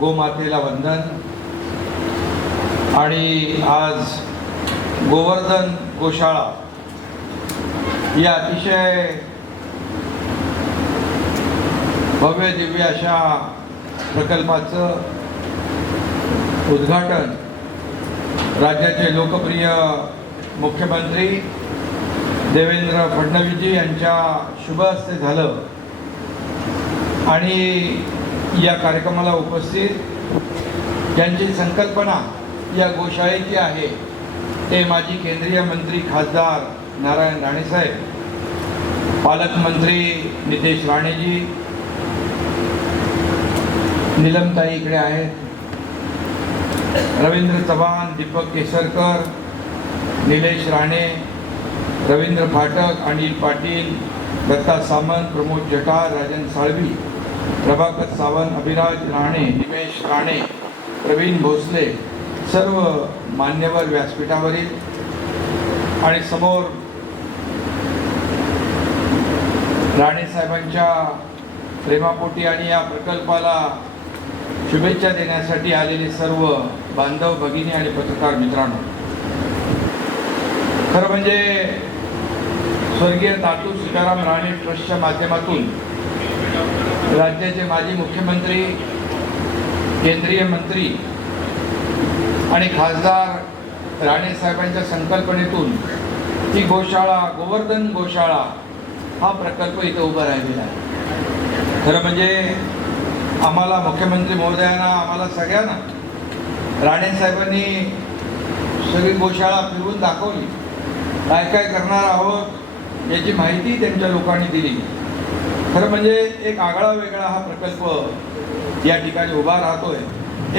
गोमातेला वंदन. आणि आज गोवर्धन गोशाळा या अतिशय भव्य दिव्य अशा प्रकल्पाचं उद्घाटन राज्याचे लोकप्रिय मुख्यमंत्री देवेंद्र फडणवीसजी यांच्या शुभ हस्ते झालं. आणि या कार्यक्रमाला उपस्थित ज्यांची संकल्पना या गोशाळेची आहे ते माजी केंद्रीय मंत्री खासदार नारायण राणेसाहेब पालकमंत्री नितेश राणेजी निलमताई इकडे आहेत रवींद्र चव्हाण दीपक केसरकर निलेश राणे रवींद्र फाटक अनिल पाटील दत्ता सामंत प्रमोद जटार राजन साळवी प्रभाकर सावंत अभिराज राणे निमेश राणे प्रवीण भोसले सर्व मान्यवर व्यासपीठावरील आणि समोर राणे साहेबांच्या प्रेमापोटी आणि या प्रकल्पाला शुभेच्छा देण्यासाठी आलेले सर्व बांधव भगिनी आणि पत्रकार मित्रांनो. खरं म्हणजे स्वर्गीय तातू सीताराम राणे ट्रस्टच्या माध्यमातून राज्याचे माजी मुख्यमंत्री केंद्रीय मंत्री आणि खासदार राणेसाहेबांच्या संकल्पनेतून ही गोशाळा गोवर्धन गोशाळा हा प्रकल्प इथं उभा राहिलेला आहे. खरं म्हणजे आम्हाला मुख्यमंत्री महोदयांना आम्हाला सगळ्यांना राणेसाहेबांनी सगळी गोशाळा फिरवून दाखवली. काय काय करणार आहोत याची माहिती त्यांच्या लोकांनी दिली खरं म्हणजे एक आगळा वेगळा हा प्रकल्प या ठिकाणी उभा राहतोय.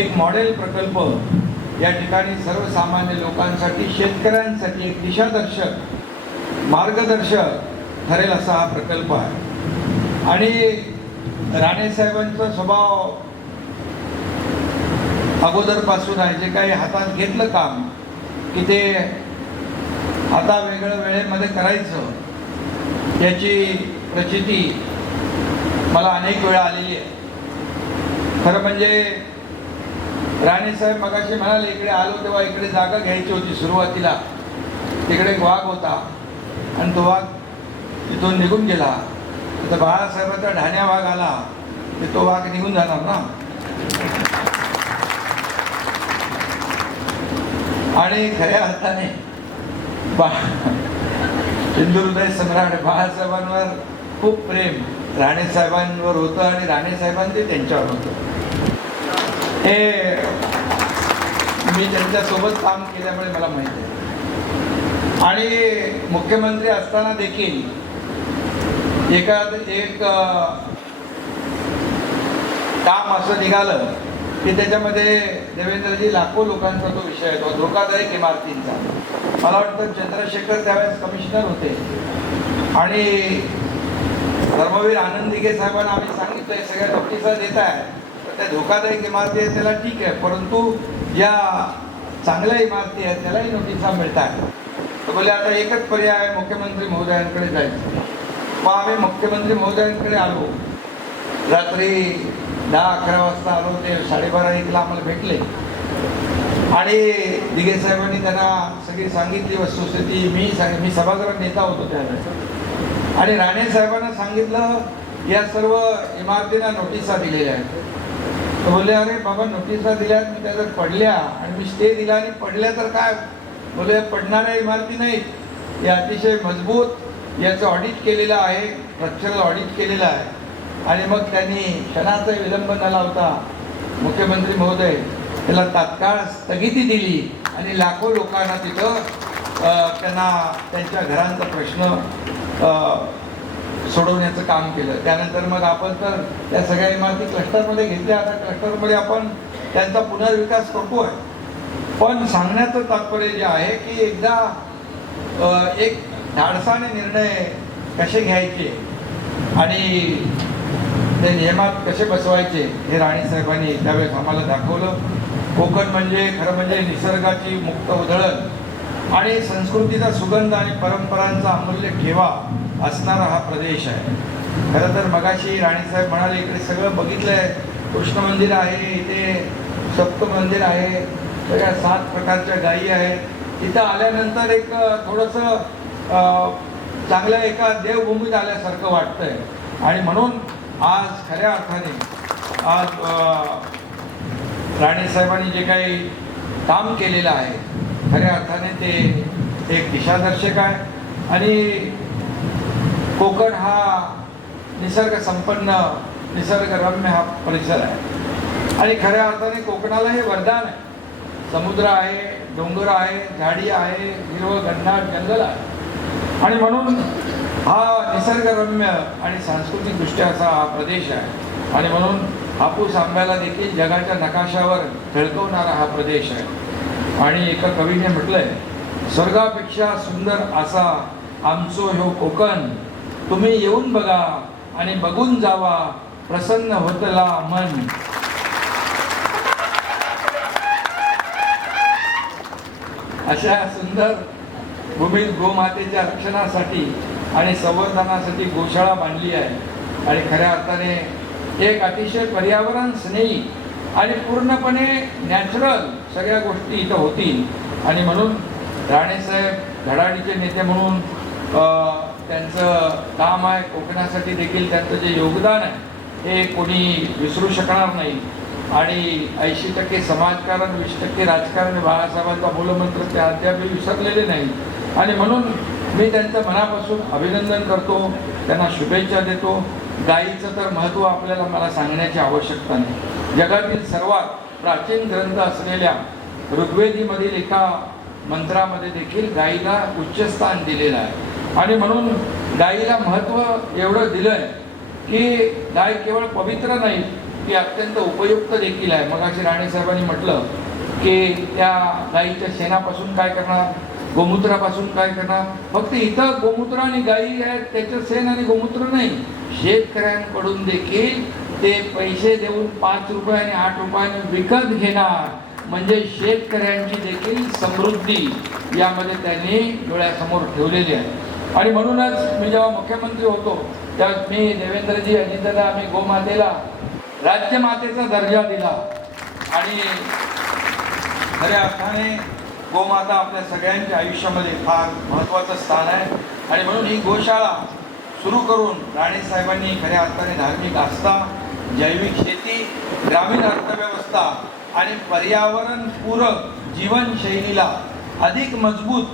एक मॉडेल प्रकल्प या ठिकाणी सर्वसामान्य लोकांसाठी शेतकऱ्यांसाठी एक दिशादर्शक मार्गदर्शक ठरेल असा हा प्रकल्प आहे. आणि राणेसाहेबांचा स्वभाव अगोदरपासून आहे. जे काही हातात घेतलं काम की ते आता वेगळं वेळेमध्ये करायचं याची प्रचिती मला अनेक वेळा आलेली आहे. खरं म्हणजे राणेसाहेब मगाशी म्हणाले इकडे आलो तेव्हा इकडे जागा घ्यायची होती सुरुवातीला. तिकडे एक वाघ होता. आणि तो वाघ तिथून निघून गेला. तर बाळासाहेबाचा ढाण्या वाघ आला तर तो वाघ निघून जाणार ना? आणि खऱ्या अर्थाने बा हिंदू हृदय सम्राट बाळासाहेबांवर खूप प्रेम. राणे साहेबांवर होतं आणि राणे साहेबांचे त्यांच्यावर होतं. हे मी त्यांच्यासोबत काम केल्यामुळे मला माहिती आहे. आणि मुख्यमंत्री असताना देखील एका एक काम असं निघालं की त्याच्यामध्ये देवेंद्रजी लाखो लोकांचा तो विषय आहे तो धोकादायक इमारतींचा. मला वाटतं चंद्रशेखर त्यावेळेस कमिशनर होते. आणि धर्मवीर आनंद दिघे साहेबांना आम्ही सांगितलंय सगळ्या नोटिसा देत आहे तर त्या धोकादायक इमारती आहेत त्याला ठीक आहे परंतु ज्या चांगल्या इमारती आहेत त्यालाही नोटिसा मिळतात तर बोले आता एकच पर्याय आहे मुख्यमंत्री महोदयांकडे जायचं. मग आम्ही मुख्यमंत्री महोदयांकडे आलो. रात्री दहा अकरा वाजता आलो ते साडेबारा एकला आम्हाला भेटले. आणि दिघे साहेबांनी त्यांना सगळी सांगितली वस्तुस्थिती. मी सांग मी सभागृह नेता होतो त्यावेळेस. आणि राणे साहेबांना सांगितलं या सर्व इमारतींना नोटिसा दिलेल्या आहेत. तर बोलले अरे बाबा नोटिसा दिल्या मी त्याच्यात पडल्या आणि मी स्टे दिला आणि पडल्या तर काय? बोले पडणाऱ्या इमारती नाहीत या अतिशय मजबूत याचं ऑडिट केलेलं आहे स्ट्रक्चरल ऑडिट केलेलं आहे. आणि मग त्यांनी क्षणाचा विलंब न लावता मुख्यमंत्री महोदय त्याला तात्काळ स्थगिती दिली आणि लाखो लोकांना तिथं त्यांना त्यांच्या घरांचा प्रश्न सोडवण्याचं काम केलं. त्यानंतर मग आपण तर त्या सगळ्या इमारती क्लस्टरमध्ये घेतल्या. आता क्लस्टरमध्ये आपण त्यांचा पुनर्विकास करतोय. पण सांगण्याचं तात्पर्य जे आहे की एकदा एक धाडसाने निर्णय कसे घ्यायचे आणि ते नियमात कसे बसवायचे हे राणी साहेबांनी त्यावेळेस आम्हाला दाखवलं. कोकण म्हणजे खरं म्हणजे निसर्गाची मुक्त उधळण. आणि संस्कृतीचा सुगंध आणि परंपरांचा अमूल्य ठेवा असणारा हा प्रदेश आहे. खरं तर मगाशी राणीसाहेब म्हणाले इकडे सगळं बघितलं आहे कृष्ण मंदिर आहे इथे सप्त मंदिर आहे सगळ्या सात प्रकारच्या गायी आहेत. तिथं आल्यानंतर एक थोडंसं चांगल्या एका देवभूमीत आल्यासारखं वाटतंय. आणि म्हणून आज खऱ्या अर्थाने आज राणेसाहेबांनी जे काही काम केलेलं आहे खऱ्या अर्थाने ते एक दिशादर्शक आहे. आणि कोकण हा निसर्ग संपन्न निसर्गरम्य हा परिसर आहे. आणि खऱ्या अर्थाने कोकणाला हे वरदान आहे. समुद्र आहे डोंगर आहे झाडी आहे हिरवं गन्नाट जंगल आहे. आणि म्हणून हा निसर्गरम्य आणि सांस्कृतिकदृष्ट्या असा हा प्रदेश आहे. आणि म्हणून हापूस आंब्याला देखील जगाच्या नकाशावर झळकवणारा हा प्रदेश आहे. आणि एका कवीने म्हटलंय स्वर्गापेक्षा सुंदर असा आमचो ह्यो कोकण तुम्ही येऊन बघा आणि बघून जावा प्रसन्न होतला मन. अशा सुंदर भूमीत गोमातेच्या रक्षणासाठी आणि संवर्धनासाठी गोशाळा बांधली आहे. आणि खऱ्या अर्थाने एक अतिशय पर्यावरण स्नेही आणि पूर्णपणे नॅचरल सगळ्या गोष्टी इथं होतील. आणि म्हणून राणेसाहेब धडाडीचे नेते म्हणून त्यांचं काम आहे कोकणासाठी देखील त्यांचं जे योगदान आहे हे कोणी विसरू शकणार नाही. आणि ऐंशी टक्के समाजकारण वीस टक्के राजकारण बाळासाहेबांचा मूलमंत्र ते अद्यापही विसरलेले नाही. आणि म्हणून मी त्यांचं मनापासून अभिनंदन करतो त्यांना शुभेच्छा देतो. गायीचं तर महत्त्व आपल्याला मला सांगण्याची आवश्यकता नाही. जगातील सर्वात प्राचीन ग्रंथ असलेल्या ऋग्वेदीमधील एका मंत्रामध्ये देखील गायीला उच्चस्थान दिलेलं आहे. आणि म्हणून गायीला महत्त्व एवढं दिलं आहे की गाय केवळ पवित्र नाही ती अत्यंत उपयुक्त देखील आहे. मग अशी राणेसाहेबांनी म्हटलं की त्या गायीच्या शेणापासून काय करणार? गोमूत्रापासून काय करणार? फक्त इथं गोमूत्र आणि गायी आहेत त्याचं सेन आणि गोमूत्र नाही. शेतकऱ्यांकडून देखील ते पैसे देऊन पाच रुपये आणि आठ रुपयाने विकत घेणार. म्हणजे शेतकऱ्यांची देखील समृद्धी यामध्ये त्यांनी डोळ्यासमोर ठेवलेली आहे. आणि म्हणूनच मी जेव्हा मुख्यमंत्री होतो तेव्हा मी देवेंद्रजी अजितदादा आम्ही गोमातेला राज्यमातेचा दर्जा दिला. आणि खऱ्या अर्थाने गोमाता आपल्या सगळ्यांच्या आयुष्यामध्ये फार महत्त्वाचं स्थान आहे. आणि म्हणून ही गोशाळा सुरू करून राणेसाहेबांनी खऱ्या अर्थाने धार्मिक आस्था जैविक शेती ग्रामीण अर्थव्यवस्था आणि पर्यावरणपूरक जीवनशैलीला अधिक मजबूत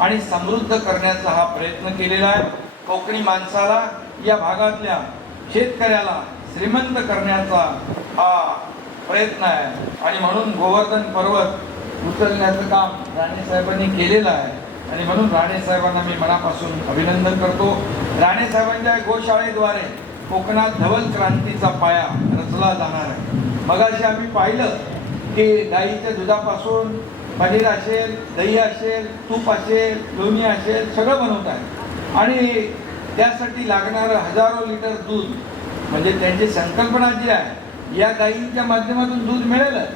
आणि समृद्ध करण्याचा हा प्रयत्न केलेला आहे. कोकणी माणसाला या भागातल्या शेतकऱ्याला श्रीमंत करण्याचा हा प्रयत्न आहे. आणि म्हणून गोवर्धन पर्वत उचलण्याचं काम राणे साहेबांनी केलेलं आहे. आणि म्हणून राणे साहेबांना मी मनापासून अभिनंदन करतो. राणे साहेबांच्या गोशाळेद्वारे कोकणात धवल क्रांतीचा पाया रचला जाणार आहे. मगाशी आम्ही पाहिलं की गाईच्या दुधापासून पनीर असेल दही असेल तूप असेल लोणी असेल सगळं बनवत आहे. आणि त्यासाठी लागणारं हजारो लिटर दूध म्हणजे त्यांची संकल्पना जी आहे या गाईच्या माध्यमातून दूध मिळेलच.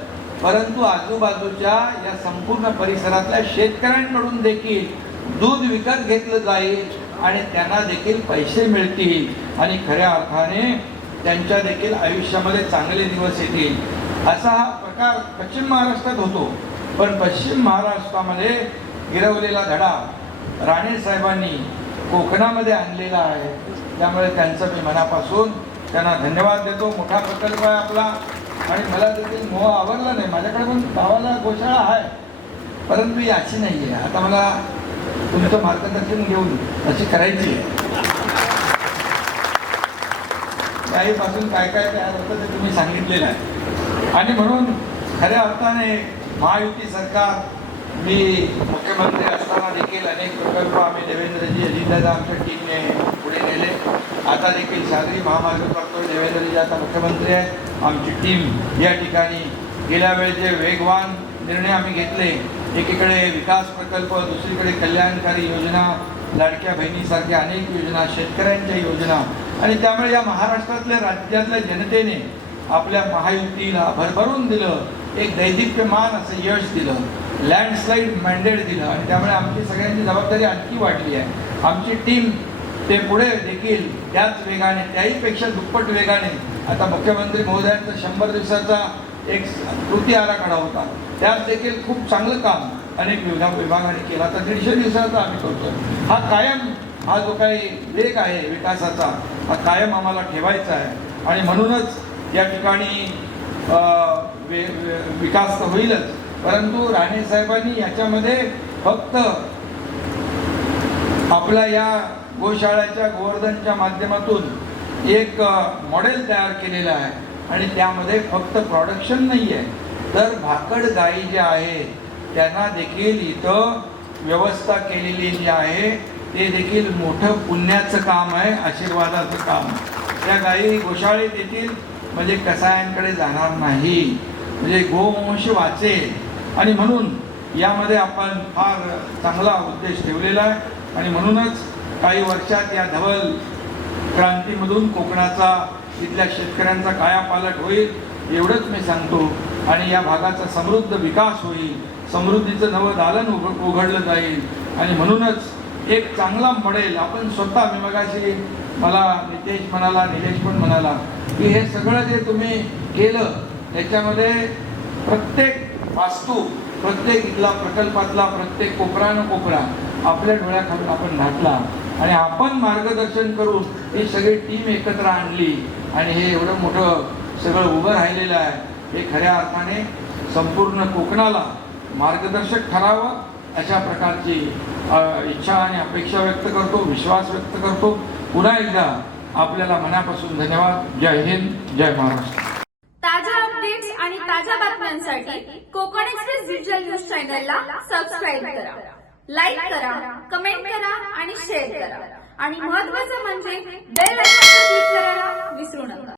परंतु आजूबाजूच्या या संपूर्ण परिसरातल्या शेतकऱ्यांकडून देखील दूध विकत घेतलं जाईल आणि त्यांना देखील पैसे मिळतील. आणि खऱ्या अर्थाने त्यांच्या देखील आयुष्यामध्ये चांगले दिवस येतील. असा हा प्रकार पश्चिम महाराष्ट्रात होतो. पण पश्चिम महाराष्ट्रामध्ये गिरवलेला धडा राणे साहेबांनी कोकणामध्ये आणलेला आहे. त्यामुळे त्यांचं मी मनापासून त्यांना धन्यवाद देतो. मोठा प्रकल्प आहे आपला. आणि मला देखील मोह आवडला नाही. माझ्याकडे पण गावाला गोशाळा आहे परंतु ही अशी नाही आहे. आता मला तुमचं मार्गदर्शन घेऊन अशी करायची आहे. गाईपासून काय काय तयार होतं ते तुम्ही सांगितलेलं आहे. आणि म्हणून खऱ्या अर्थाने महायुती सरकार मी मुख्यमंत्री असताना देखील अनेक प्रकल्प आम्ही देवेंद्रजी अजितदादा आमच्या टीमने आता देखील सागरी महामार्ग करतो देवेंद्रजी आता मुख्यमंत्री आहे. आमची टीम या ठिकाणी गेल्या वेळेचे वेगवान निर्णय आम्ही घेतले. एकीकडे विकास प्रकल्प दुसरीकडे कल्याणकारी योजना लाडक्या बहिणीसारख्या अनेक योजना शेतकऱ्यांच्या योजना. आणि त्यामुळे या महाराष्ट्रातल्या राज्यातल्या जनतेने आपल्या महायुतीला भरभरून दिलं एक दैदिप्यमान असं यश दिलं लँडस्लाईड मॅन्डेट दिलं. आणि त्यामुळे आमची सगळ्यांची जबाबदारी आणखी वाढली आहे. आमची टीम ते पुढे देखील त्याच वेगाने त्याहीपेक्षा दुप्पट वेगाने आता मुख्यमंत्री महोदयांचा शंभर दिवसाचा एक कृती आराखडा होता. त्यात देखील खूप चांगलं काम अनेक विभाग विभागाने केलं. आता दीडशे दिवसाचा आम्ही करतो हा कायम हा जो काही लेख आहे विकासाचा हा कायम आम्हाला ठेवायचा आहे. आणि म्हणूनच या ठिकाणी वे- विकास तर होईलच. परंतु राणे साहेबांनी याच्यामध्ये फक्त आपला या गोशाळाच्या गोवर्धनच्या माध्यमातून एक मॉडेल तयार केलेलं आहे. आणि त्यामध्ये फक्त प्रॉडक्शन नाही आहे तर भाकड गायी ज्या आहे त्यांना देखील इथं व्यवस्था केलेली जी आहे. ते देखील मोठं पुण्याचं काम आहे आशीर्वादाचं काम त्या गायी गोशाळेत येतील म्हणजे कसायांकडे जाणार नाही. म्हणजे गोवंश वाचेल. आणि म्हणून यामध्ये आपण फार चांगला उद्देश ठेवलेला आहे. आणि म्हणूनच काही वर्षात या धवल क्रांतीमधून कोकणाचा इथल्या शेतकऱ्यांचा कायापालट होईल एवढंच मी सांगतो. आणि या भागाचा समृद्ध विकास होईल. समृद्धीचं नवं दालन उघ उघडलं जाईल. आणि म्हणूनच एक चांगला मॉडेल आपण स्वतः मी मगाशी मला नितेश म्हणाला निलेश पण म्हणाला की हे सगळं जे तुम्ही केलं त्याच्यामध्ये प्रत्येक वास्तू प्रत्येक इथला प्रकल्पातला प्रत्येक कोपरा न कोपरा आपल्या डोळ्याखाली आपण घातला. आणि आपण मार्गदर्शन करून ही सगळी टीम एकत्र आणली आणि हे एवढं मोठं सगळं उभं राहिलेलं आहे हे खऱ्या अर्थाने संपूर्ण कोकणाला मार्गदर्शक ठरावं अशा प्रकारची इच्छा आणि अपेक्षा व्यक्त करतो विश्वास व्यक्त करतो. पुन्हा एकदा आपल्याला मनापासून धन्यवाद. जय हिंद जय महाराष्ट्र. ताज्या अपडेट्स आणि ताज्या बातम्यांसाठी कोकण एक्सप्रेस डिजिटल न्यूज चॅनलला सबस्क्राईब करा. लाईक करा कमेंट करा आणि शेअर करा. आणि महत्वाचं म्हणजे बेल क्लिक करायला विसरू नका.